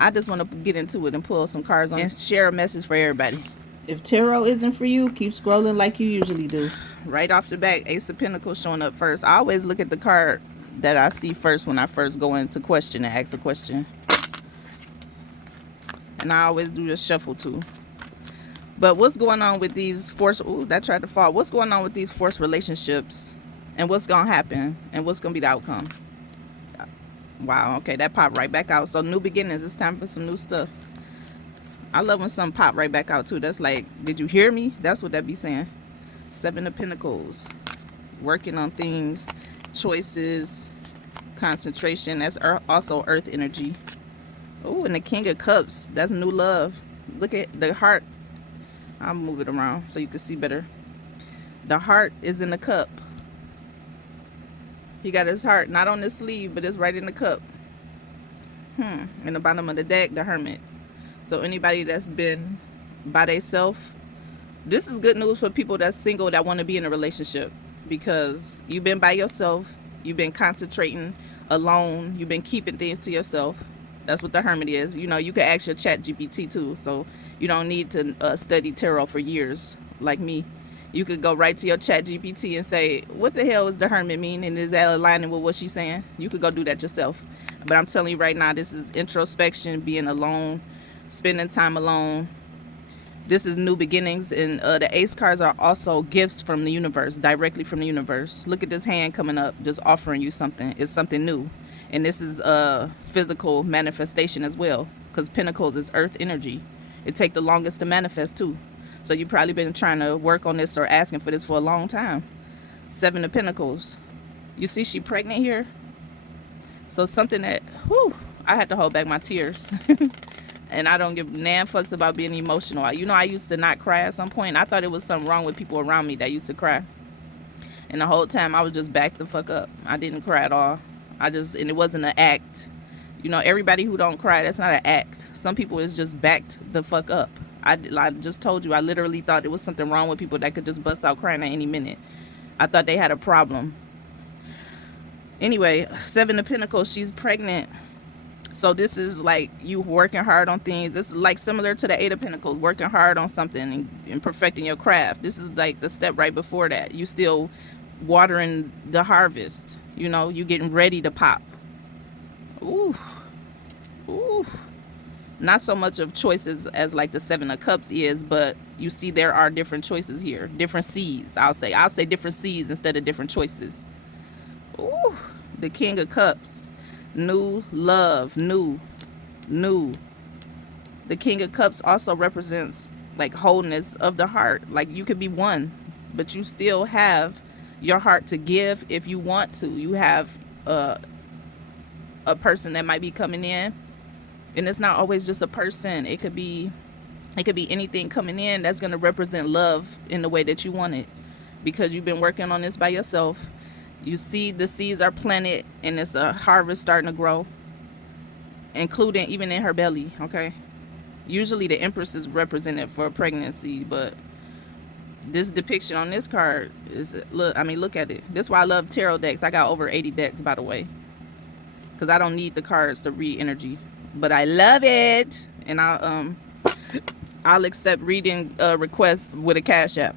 I just want to get into it and pull some cards on and share a message for everybody. If tarot isn't for you, keep scrolling like you usually do. Right off the back, Ace of Pentacles showing up first. I always look at the card that I see first when I first go into question and ask a question. And I always do the shuffle too. But what's going on with these forced... Ooh, that tried to fall. What's going on with these forced relationships? And what's going to happen? And what's going to be the outcome? Wow, okay, that popped right back out. So new beginnings. It's time for some new stuff. I love when something pop right back out too. That's like, did you hear me? That's what that be saying. Seven of Pentacles. Working on things. Choices. Concentration. That's also earth energy. Oh, and the King of Cups. That's new love. Look at the heart. I'll move it around so you can see better. The heart is in the cup. He got his heart not on his sleeve, but it's right in the cup. In the bottom of the deck, the Hermit. So anybody that's been by themselves, this is good news for people that's single that want to be in a relationship, because you've been by yourself, you've been concentrating alone, you've been keeping things to yourself. That's what the Hermit is. You know, you can ask your chat GPT too, so you don't need to study tarot for years like me. You could go right to your chat GPT and say, what the hell is the Hermit mean? And is that aligning with what she's saying? You could go do that yourself. But I'm telling you right now, this is introspection, being alone, spending time alone. This is new beginnings. And the Ace cards are also gifts from the universe, directly from the universe. Look at this hand coming up, just offering you something. It's something new. And this is a physical manifestation as well, because Pentacles is earth energy. It takes the longest to manifest too. So you've probably been trying to work on this or asking for this for a long time. Seven of Pentacles. You see she pregnant here? So something that, whew, I had to hold back my tears. And I don't give nan fucks about being emotional. You know, I used to not cry at some point. I thought it was something wrong with people around me that used to cry. And the whole time I was just backed the fuck up. I didn't cry at all. And it wasn't an act. You know, everybody who don't cry, that's not an act. Some people is just backed the fuck up. I just told you, I literally thought it was something wrong with people that could just bust out crying at any minute. I thought they had a problem. Anyway, Seven of Pentacles, she's pregnant. So this is like you working hard on things. This is like similar to the Eight of Pentacles, working hard on something and perfecting your craft. This is like the step right before that. You still watering the harvest. You know, you getting ready to pop. Ooh. Ooh. Not so much of choices as like the Seven of Cups is, but you see there are different choices here. Different seeds, I'll say different seeds instead of different choices. Ooh. The King of Cups. New love. New. The King of Cups also represents like wholeness of the heart. Like you could be one, but you still have your heart to give if you want to. You have a person that might be coming in, and it's not always just a person. It could be anything coming in that's going to represent love in the way that you want it, because you've been working on this by yourself. You see the seeds are planted and it's a harvest starting to grow, including even in her belly. Okay, usually the Empress is represented for pregnancy, but this depiction on this card is, look at it. That's why I love tarot decks. I got over 80 decks, by the way, because I don't need the cards to read energy, but I love it. And I'll accept reading requests with a Cash App.